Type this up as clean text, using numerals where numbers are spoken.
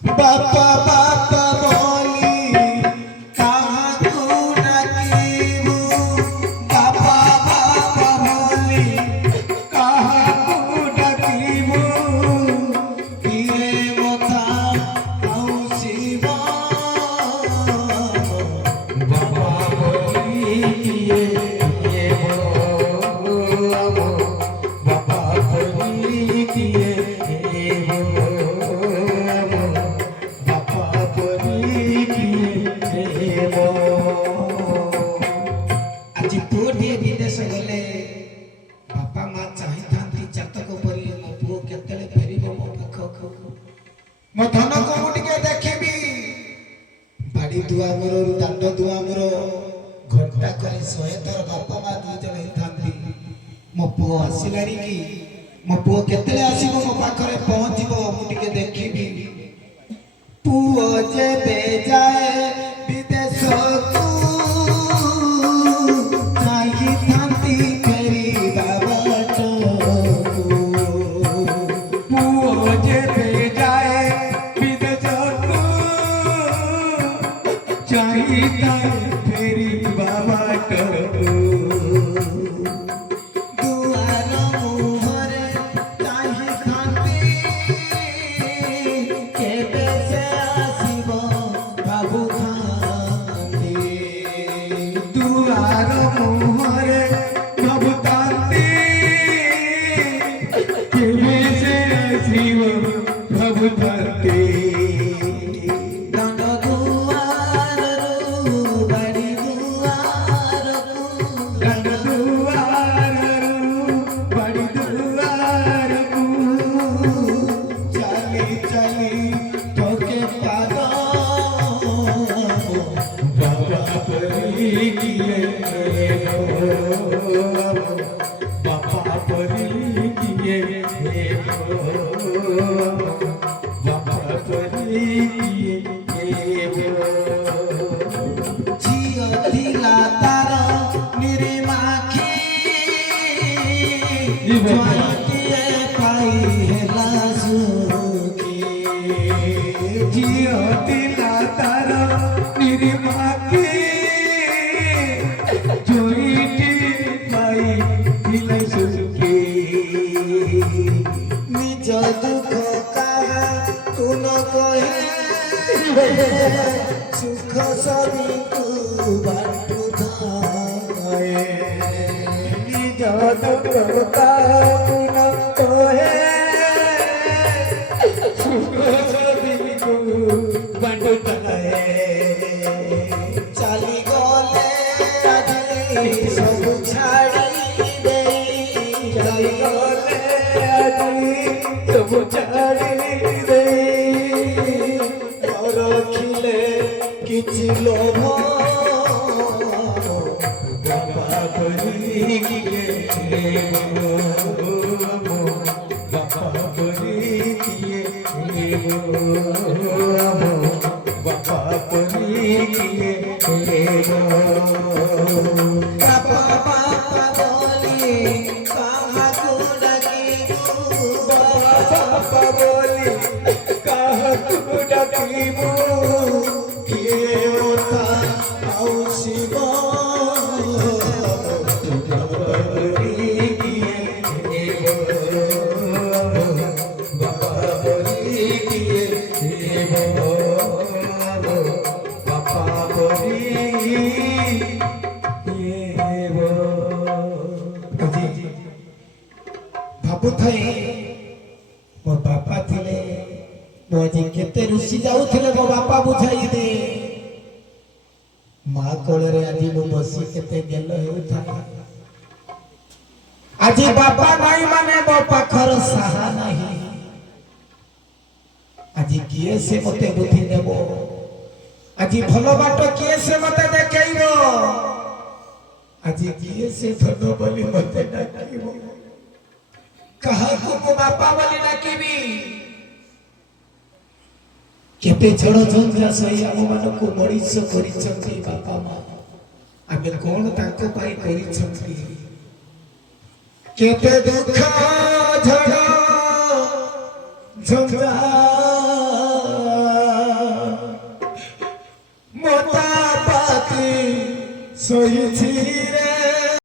बापा बापा बोली कहाँ को डकीबू बापा बापा बोली कहाँ को डकीबू किए मथा औसीबा बापा बोली किए बापा बोली किए आज पुओटे विदेश गले बापा माँ चाही थांती चातक परी मो पुओ केतले फेरिबो मो पाखक मो धन को मुटिके देखिबी बाड़ी दुआ मोर दांड दुआ मोर घंटा करे 100 थर बापा माँ दु जण थांती मो पुओ आसिलारी की मो पुओ केतले आसीबो मो पाखरे पहुंचीबो मुटिके देखिबी पुओ जेबे जाए विदेश को चाही थांती फेरी बाबाट पुओ जेबे जाए विदेश को चाही थांती फेरी बाबाट दुआर मुहरे चाही थांती केबे से आसीबो बाबू थांती दुआर मुहरे बाबू थांती केबे से आसीबो बाबू थांती दांड दुआर रू बाड़ी दुआर रू दांड दुआर रू बाड़ी दुआर रू चली चली तोके पागो बाबा परी किए बाबा परी किए बाबा परी किए झियो धिला तार निरिमाखी ज्वाइए पाई हेला सुखी झियो धिला तार निरिमाखी जोईटी पाई हेला सुखी निज दुख कहा तू न कहे सुख सभी तू बाटू थाए निज दुख कहा तू न कहे सुख सभी तू बाटू थाए चाली गले आजी सब छाड़ी दे चाली गले आजी सब छाड़ी दे रखिले किछि लोभ बापा परी किए बापा परी किए बापा परी किए बापा बापा बोली कहाँ को डकीबू बापा बोली कहाँ को डकीबू किए होता औसीबो बापा परी किए बापा परी किए बापा परी भाबु थाई मो बापा थिले मो जी केते रुसी जाउथिले मो बापा बुझाई दे मां कोळे आजी मो बसी केते गेल हेउथा आजी बापा नाही माने मो पाखर साहा नाही आजी किए से मते बुद्धि देबो आजी भलो बाट किए से मते देखेइबो आजी किए से धन बोली मते डाकिबो कहा को मो बापा बोली डाकिबी केते छड़ झंझा सही हम मान को मरीच करिसंती बापा मां आमे कोन ताको पाई करिसंती केते दुख झड़ झंझा ଶୋଇଛି ରେ